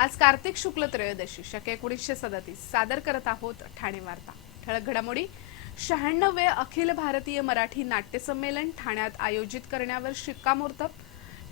आज कार्तिक शुक्ल त्रयोदशी शक एकोणीसशे सदतीस. सादर करत आहोत ठाणे वार्ता. ठळक घडामोडी. शहाण्णवे अखिल भारतीय मराठी नाट्य संमेलन ठाण्यात आयोजित करण्यावर शिक्कामोर्तब.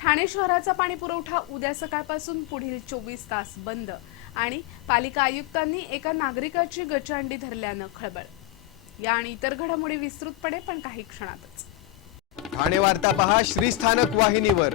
ठाणे शहराचा पाणी पुरवठा उद्या सकाळपासून पुढील चोवीस तास बंद आणि पालिका आयुक्तांनी एका नागरिकाची गचांडी धरल्यानं खळबळ. या आणि इतर घडामोडी विस्तृतपणे पण काही क्षणातच. ठाणे वार्ता पहा श्रीस्थानक वाहिनीवर.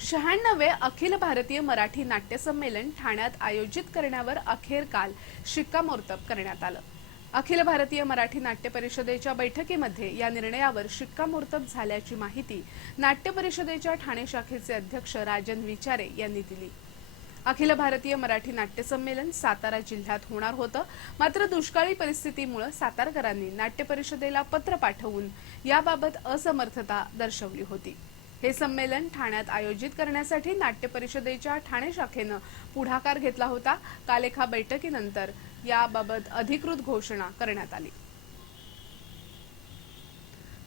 शहाण्णवे अखिल भारतीय मराठी नाट्य संमेलन ठाण्यात आयोजित करण्यावर अखेर काल शिक्कामोर्तब करण्यात आलं. अखिल भारतीय मराठी नाट्य परिषदेच्या बैठकीमध्ये या निर्णयावर शिक्कामोर्तब झाल्याची माहिती नाट्य परिषदेच्या ठाणे शाखेचे अध्यक्ष राजन विचारे यांनी दिली. अखिल भारतीय मराठी नाट्य संमेलन सातारा जिल्ह्यात होणार होतं. मात्र दुष्काळी परिस्थितीमुळे सातारकरांनी नाट्य परिषदेला पत्र पाठवून याबाबत असमर्थता दर्शवली होती. हे संमेलन ठाण्यात आयोजित करण्यासाठी नाट्य परिषदेच्या ठाणे शाखेनं पुढाकार घेतला होता. काल एका बैठकीनंतर याबाबत अधिकृत घोषणा करण्यात आली.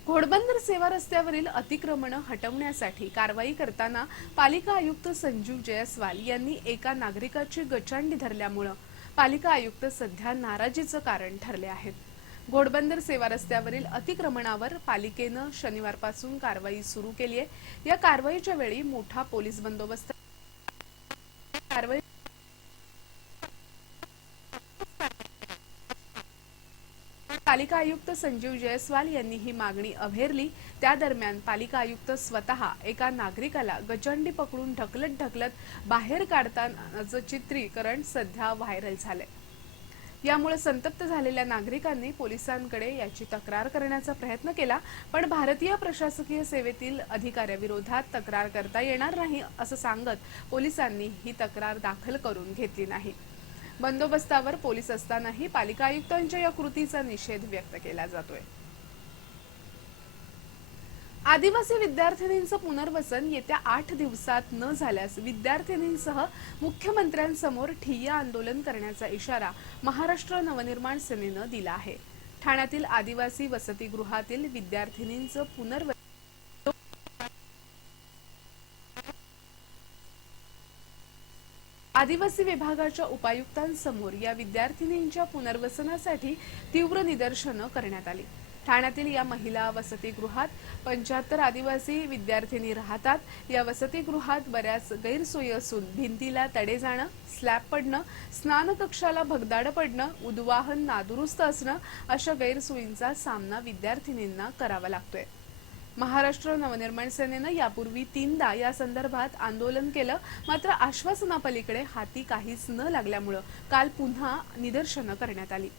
घोडबंदर सेवा रस्त्यावरील अतिक्रमण हटवण्यासाठी कारवाई करताना पालिका आयुक्त संजीव जयस्वाल यांनी एका नागरिकाची गचांडी धरल्यामुळं पालिका आयुक्त सध्या नाराजीचं कारण ठरले आहेत. घोडबंदर सेवा रस्त्यावरील अतिक्रमणावर पालिकेनं शनिवारपासून कारवाई सुरू केली आहे. या कारवाईच्या वेळी मोठा पोलीस बंदोबस्त कारवाई पालिका आयुक्त संजीव जयस्वाल यांनी ही मागणी अभेरली. त्या दरम्यान पालिका आयुक्त स्वतः एका नागरिकाला गचंडी पकडून ढकलत ढकलत बाहेर काढतानाचं चित्रीकरण सध्या व्हायरल झालंय. यामुळे संतप्त झालेल्या नागरिकांनी पोलिसांकडे याची तक्रार करण्याचा प्रयत्न केला पण भारतीय प्रशासकीय सेवेतील अधिकाऱ्याविरोधात तक्रार करता येणार नाही असं सांगत पोलिसांनी ही तक्रार दाखल करून घेतली नाही. बंदोबस्तावर पोलीस असतानाही पालिका आयुक्तांच्या या कृतीचा निषेध व्यक्त केला जातोय. आदिवासी विद्यार्थिनींचं पुनर्वसन येत्या आठ दिवसात न झाल्यास विद्यार्थिनींसह मुख्यमंत्र्यांसमोर ठिय्या आंदोलन करण्याचा इशारा महाराष्ट्र नवनिर्माण सेनेनं दिला आहे. ठाण्यातील आदिवासी वसतिगृहातील विद्यार्थिनींचं पुनर्वसन आदिवासी विभागाच्या उपायुक्तांसमोर या विद्यार्थिनींच्या पुनर्वसनासाठी तीव्र निदर्शनं करण्यात आली. ठाण्यातील या महिला वसतिगृहात पंच्याहत्तर आदिवासी विद्यार्थिनी राहतात. या वसतिगृहात बऱ्याच गैरसोयी असून भिंतीला तडे जाणं स्लॅब पडणं स्नानकक्षाला भगदाड पडणं उद्वाहन नादुरुस्त असणं अशा गैरसोयींचा सामना विद्यार्थिनींना करावा लागतोय. महाराष्ट्र नवनिर्माण सेनेनं यापूर्वी तीनदा या संदर्भात आंदोलन केलं. मात्र आश्वासनापलीकडे हाती काहीच न लागल्यामुळं काल पुन्हा निदर्शनं करण्यात आली.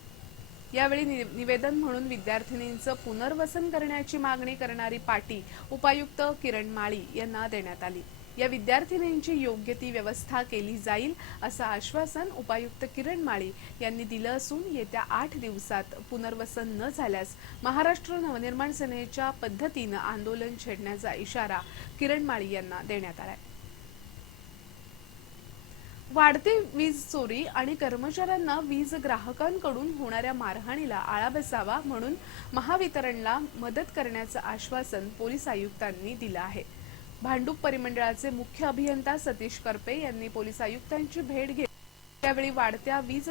यावेळी नि- निवेदन म्हणून विद्यार्थिनींचं पुनर्वसन करण्याची मागणी करणारी पाटी उपायुक्त किरण माळी यांना देण्यात आली. या विद्यार्थिनींची योग्य ती व्यवस्था केली जाईल असं आश्वासन उपायुक्त किरण माळी यांनी दिलं असून येत्या आठ दिवसात पुनर्वसन न झाल्यास महाराष्ट्र नवनिर्माण सेनेच्या पद्धतीनं आंदोलन छेडण्याचा इशारा किरण माळी यांना देण्यात आलाय. वाढती वीज चोरी आणि कर्मचाऱ्यांना वीज ग्राहकांकडून होणाऱ्या मारहाणीला आळा बसावा म्हणून महावितरणला मदत करण्याचं आश्वासन पोलीस आयुक्तांनी दिलं आहे. भांडूप परिमंडळाचे मुख्य अभियंता सतीश करपे यांनी पोलीस आयुक्तांची भेट घेतली त्यावेळी वाढत्या वीज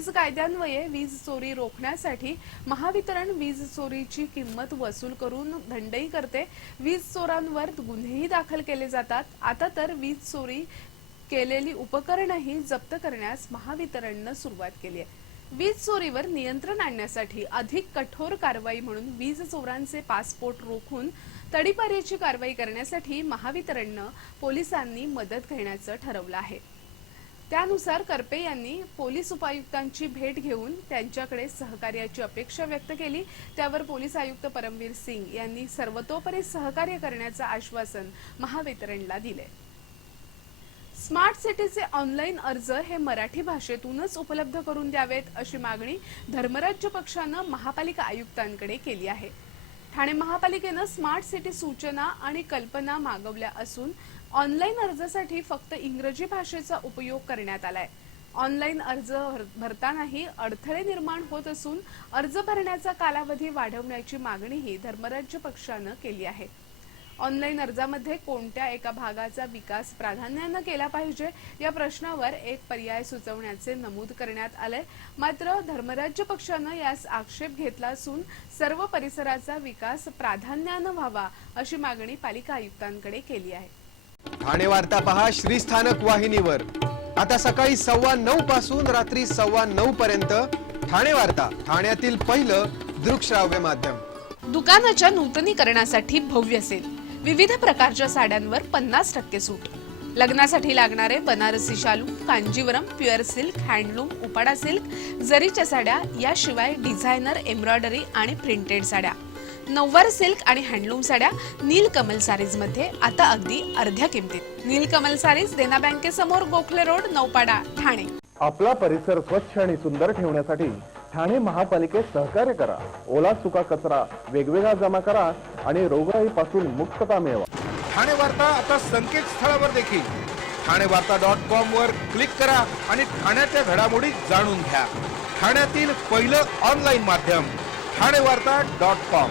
वीज कायद्यान्वये वीज चोरी रोखण्यासाठी महावितरण वीज चोरीची किंमत वसूल करून धंडई करते. वीज चोरांवर गुन्हेही दाखल केले जातात. आता तर वीज चोरी केलेली उपकरणंही जप्त करण्यास महावितरणनं सुरुवात केली आहे वीज चोरीवर नियंत्रण आणण्यासाठी अधिक कठोर कारवाई म्हणून वीज चोरांचे पासपोर्ट रोखून तडीपारीची कारवाई करण्यासाठी महावितरणनं पोलिसांनी मदत घेण्याचं ठरवलं आहे. त्यानुसार करपे यांनी पोलीस उपायुक्तांची भेट घेऊन त्यांच्याकडे सहकार्याची अपेक्षा व्यक्त केली. त्यावर पोलीस आयुक्त परमवीर सिंग यांनी सर्वतोपरी सहकार्य करण्याचं आश्वासन महावितरणला दिले स्मार्ट सिटीचे ऑनलाईन अर्ज हे मराठी भाषेतूनच उपलब्ध करून द्यावेत अशी मागणी धर्मराज्य पक्षानं महापालिका आयुक्तांकडे केली आहे. ठाणे महापालिकेनं स्मार्ट सिटी सूचना आणि कल्पना मागवल्या असून ऑनलाईन अर्जासाठी फक्त इंग्रजी भाषेचा उपयोग करण्यात आलाय. ऑनलाईन अर्ज भर- भरतानाही अडथळे निर्माण होत असून अर्ज भरण्याचा कालावधी वाढवण्याची मागणीही धर्मराज्य पक्षानं केली आहे. ऑनलाईन अर्जामध्ये कोणत्या एका भागाचा विकास प्राधान्यानं केला पाहिजे या प्रश्नावर एक पर्याय सुचवण्याचे नमूद करण्यात आलंय. मात्र धर्मराज्य पक्षानं यास आक्षेप घेतला असून सर्व परिसराचा विकास प्राधान्यानं व्हावा अशी मागणी पालिका आयुक्तांकडे केली आहे. ठाणे वार्ता पहा श्रीस्थानक वाहिनीवर. आता सकाळी सव्वा नऊ पासून रात्री सव्वा नऊ पर्यंत ठाणे वार्ता ठाण्यातील पहिलं दृकश्राव्य माध्यम. दुकानाच्या नूतनीकरणासाठी भव्य सेल. विविध प्रकारच्या साड्यांवर पन्नास टक्के सूट. लग्नासाठी लागणारे बनारसी शालू Kanjeevaram pure silk handloom Uppada silk जरीच्या साड्या याशिवाय डिझायनर एम्ब्रॉयडरी आणि प्रिंटेड साड्या. नऊवार सिल्क आणि हँडलूम साड्या नीलकमल सारीजमध्ये आता अगदी अर्ध्या किमतीत. नीलकमल सारीज देना बँकेसमोर गोखले रोड नौपाडा ठाणे. आपला परिसर स्वच्छ आणि सुंदर ठेवण्यासाठी ठाणे महापालिकेत सहकार्य करा. ओला सुका कचरा वेगवेगळा जमा करा आणि रोगराईपासून मुक्तता मिळवा. ठाणे वार्ता आता संकेतस्थळावर देखील. ठाणे वार्ता डॉट कॉम वर क्लिक करा आणि ठाण्याच्या घडामोडी जाणून घ्या. ठाण्यातील पहिलं ऑनलाईन माध्यम ठाणे वार्ता डॉट कॉम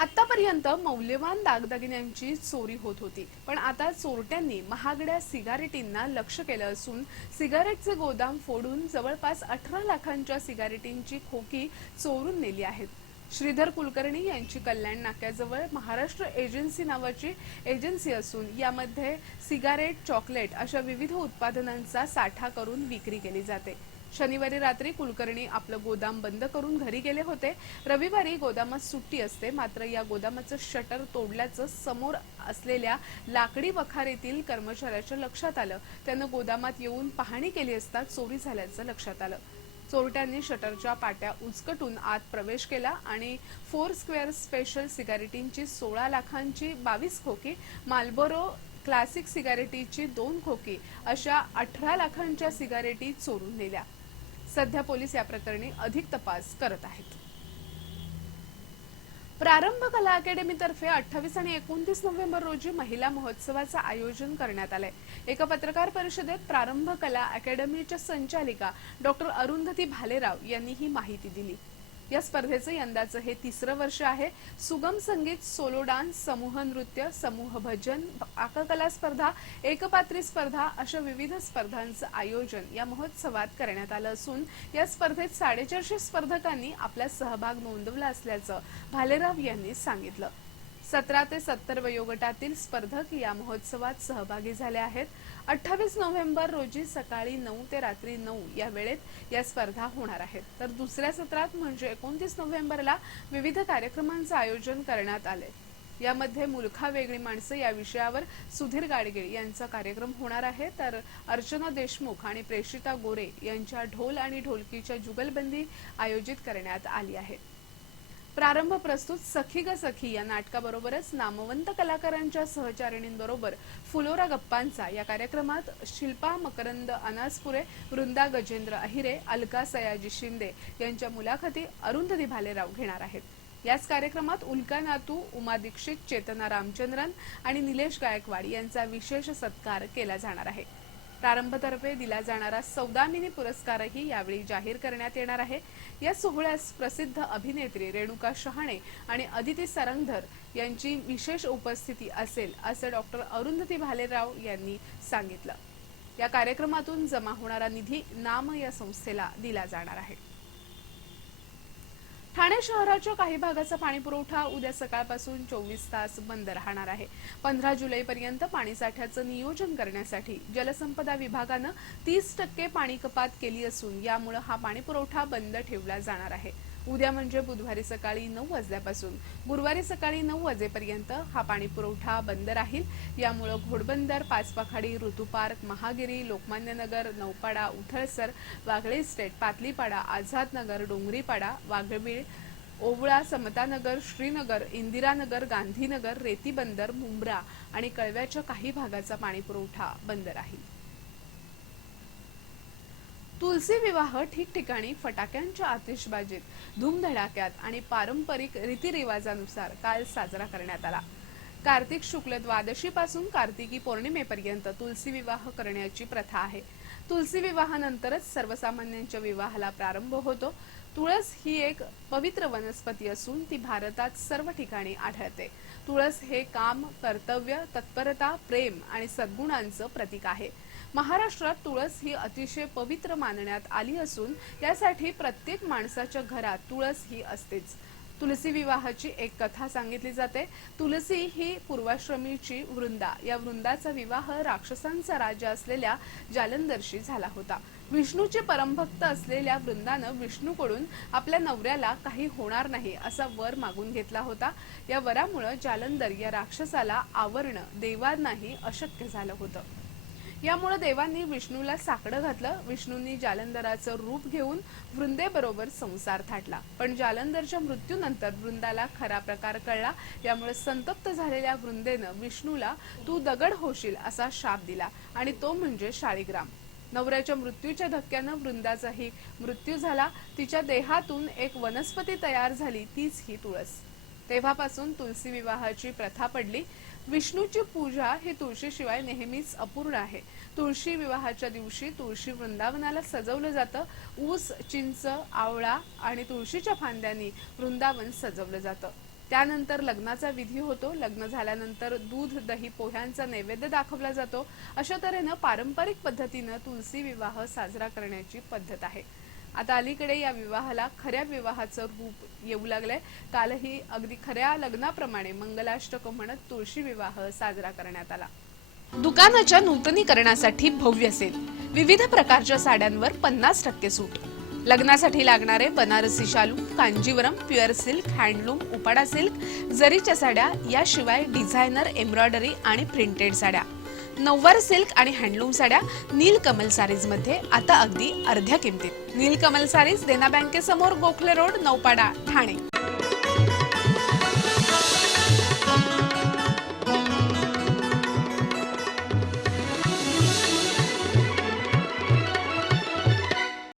आतापर्यंत मौल्यवान दागदागिन्यांची चोरी होत होती. पण आता चोरट्यांनी महागड्या सिगारेटींना लक्ष केलं असून सिगारेटचे गोदाम फोडून जवळपास अठरा लाखांच्या सिगारेटींची खोकी चोरून नेली आहेत. श्रीधर कुलकर्णी यांची कल्याण नाक्याजवळ महाराष्ट्र एजन्सी नावाची एजन्सी असून यामध्ये सिगारेट चॉकलेट अशा विविध उत्पादनांचा साठा करून विक्री केली जाते. शनिवारी रात्री कुलकर्णी आपलं गोदाम बंद करून घरी गेले होते. रविवारी गोदामात सुट्टी असते. मात्र या गोदामाचं शटर तोडल्याचं समोर असलेल्या लाकडी वखारीतील कर्मचाऱ्याच्या लक्षात आलं. त्यानं गोदामात येऊन पाहणी केली असता चोरी झाल्याचं लक्षात आलं. चोरट्यांनी शटरच्या पाट्या उचकटून आत प्रवेश केला आणि फोर स्क्वेअर स्पेशल सिगारेटींची सोळा लाखांची बावीस खोकी मालबोरो क्लासिक सिगारेटीची दोन खोकी अशा अठरा लाखांच्या सिगारेटी चोरून नेल्या. सध्या पोलीस या प्रकरणी अधिक तपास करत आहेत. प्रारंभ कला अकॅडमीतर्फे अठ्ठावीस आणि एकोणतीस नोव्हेंबर रोजी महिला महोत्सवाचं आयोजन करण्यात आलंय. एका पत्रकार परिषदेत प्रारंभ कला अकॅडमीच्या संचालिका डॉक्टर अरुंधती भालेराव यांनी ही माहिती दिली. या स्पर्धेचं यंदाचं हे तिसरं वर्ष आहे. सुगम संगीत सोलो डान्स समूह नृत्य समूह भजन पाककला स्पर्धा एकपात्री स्पर्धा अशा विविध स्पर्धांचं आयोजन या महोत्सवात करण्यात आलं असून या स्पर्धेत साडेचारशे स्पर्धकांनी आपला सहभाग नोंदवला असल्याचं भालेराव यांनी सांगितलं. सतरा ते सत्तर वयोगटातील स्पर्धक या महोत्सवात सहभागी झाले आहेत. अठ्ठावीस नोव्हेंबर रोजी सकाळी नऊ ते रात्री नऊ या वेळेत या स्पर्धा होणार आहेत. तर दुसऱ्या सत्रात म्हणजे एकोणतीस नोव्हेंबरला विविध कार्यक्रमांचं आयोजन करण्यात आले यामध्ये मुलखा वेगळी माणसं या विषयावर सुधीर गाडगीळ यांचा कार्यक्रम होणार आहे. तर अर्चना देशमुख आणि प्रेषिता गोरे यांच्या ढोल आणि ढोलकीच्या जुगलबंदी आयोजित करण्यात आली आहे. प्रारंभ प्रस्तुत सखी ग सखी या नाटकाबरोबरच नामवंत कलाकारांच्या सहचारिणींबरोबर फुलोरा गप्पांचा या कार्यक्रमात शिल्पा मकरंद अनासपुरे वृंदा गजेंद्र अहिरे अलका सयाजी शिंदे यांच्या मुलाखती अरुंधती भालेराव घेणार आहेत. याच कार्यक्रमात उल्का नातू उमा दीक्षित चेतना रामचंद्रन आणि निलेश गायकवाड यांचा विशेष सत्कार केला जाणार आहे. प्रारंभतर्फे दिला जाणारा सौदामिनी पुरस्कारही यावेळी जाहीर करण्यात येणार आहे. या सोहळ्यास प्रसिद्ध अभिनेत्री रेणुका शहाणे आणि अदिती सरंगधर यांची विशेष उपस्थिती असेल असं डॉक्टर अरुंधती भालेराव यांनी सांगितलं. या कार्यक्रमातून जमा होणारा निधी नाम या संस्थेला दिला जाणार आहे. ठाणे शहराच्या काही भागाचा पाणी पुरवठा उद्या सकाळपासून चोवीस तास बंद राहणार आहे. पंधरा जुलैपर्यंत पाणीसाठ्याचं नियोजन करण्यासाठी जलसंपदा विभागानं तीस टक्के पाणी कपात केली असून यामुळे हा पाणी पुरवठा बंद ठेवला जाणार आहे. उद्या म्हणजे बुधवारी सकाळी नऊ वाजल्यापासून. गुरुवारी सकाळी नऊ वाजेपर्यंत हा पाणी पुरवठा बंद राहील. यामुळे घोडबंदर पाचपाखाडी ऋतुपार्क महागिरी लोकमान्यनगर नौपाडा उथळसर वागळे स्टेट पातलीपाडा आझादनगर डोंगरीपाडा वाघबीळ ओवळा समतानगर श्रीनगर इंदिरानगर गांधीनगर रेतीबंदर मुंब्रा आणि कळव्याच्या काही भागाचा पाणीपुरवठा बंद राहील. तुलसी विवाह ठिकठिकाणी फटाक्यांच्या आतिषबाजीत धूमधडाक्यात आणि पारंपरिक रीतिरिवाजानुसार काल साजरा करण्यात आला. कार्तिक शुक्ल द्वादशीपासून कार्तिकी पौर्णिमेपर्यंत तुलसी विवाह करण्याची प्रथा आहे. तुलसी विवाहानंतरच सर्वसामान्यांच्या विवाहाला प्रारंभ होतो. तुळस ही एक पवित्र वनस्पती असून ती भारतात सर्व ठिकाणी आढळते. तुळस हे काम कर्तव्य तत्परता प्रेम आणि सद्गुणांचं प्रतीक आहे. महाराष्ट्रात तुळस ही अतिशय पवित्र मानण्यात आली असून यासाठी प्रत्येक माणसाच्या घरात तुळस ही असतेच. तुलसी विवाहाची एक कथा सांगितली जाते. तुलसी ही पूर्वाश्रमीची वृंदा. या वृंदाचा विवाह राक्षसांचा राजा असलेल्या जालंधरशी झाला होता. विष्णूचे परमभक्त असलेल्या वृंदानं विष्णूकडून आपल्या नवऱ्याला काही होणार नाही असा वर मागून घेतला होता. या वरामुळं जालंधर या राक्षसाला आवरणं देवांनाही अशक्य झालं होतं. यामुळे देवांनी विष्णूला साकडं घातलं. विष्णूंनी जालंधराचं रूप घेऊन वृंदेबरोबर संसार थाटला. पण जालंधरच्या मृत्यूनंतर वृंदाला खरा प्रकार कळला. यामुळे संतप्त झालेल्या वृंदेनं विष्णूला तू दगड होशील असा शाप दिला आणि तो म्हणजे शाळीग्राम. नवऱ्याच्या मृत्यूच्या धक्क्यानं वृंदाचाही मृत्यू झाला. तिच्या देहातून एक वनस्पती तयार झाली तीच ही तुळस. तेव्हापासून तुलसी विवाहाची प्रथा पडली. विष्णूची पूजा ही तुळशीशिवाय नेहमीच अपूर्ण आहे. तुळशी विवाहाच्या दिवशी तुळशी वृंदावनाला सजवलं जातं. ऊस चिंच आवळा आणि तुळशीच्या फांद्यांनी वृंदावन सजवलं जातं. त्यानंतर लग्नाचा विधी होतो. लग्न झाल्यानंतर दूध दही पोह्यांचा नैवेद्य दाखवला जातो. अशा तऱ्हेनं पारंपरिक पद्धतीनं तुलसी विवाह साजरा करण्याची पद्धत आहे. आता अलीकडे या विवाहाला खऱ्या विवाहाचं रूप येऊ लागलंय. कालही अगदी खऱ्या लग्नाप्रमाणे मंगलाष्टक म्हणत तुळशी विवाह साजरा करण्यात आला. दुकानाच्या नूतनीकरणासाठी भव्य सेल. विविध प्रकारच्या साड्यांवर पन्नास टक्के सूट. लग्नासाठी लागणारे बनारसी शालू Kanjeevaram pure silk handloom Uppada silk जरीच्या साड्या याशिवाय डिझायनर एम्ब्रॉयडरी आणि प्रिंटेड साड्या. नऊवार सिल्क आणि हँडलूम साड्या नीलकमल सारीजमध्ये आता अगदी अर्ध्या किमतीत. नीलकमल सारीज देना बँकेसमोर गोखले रोड नौपाडा ठाणे.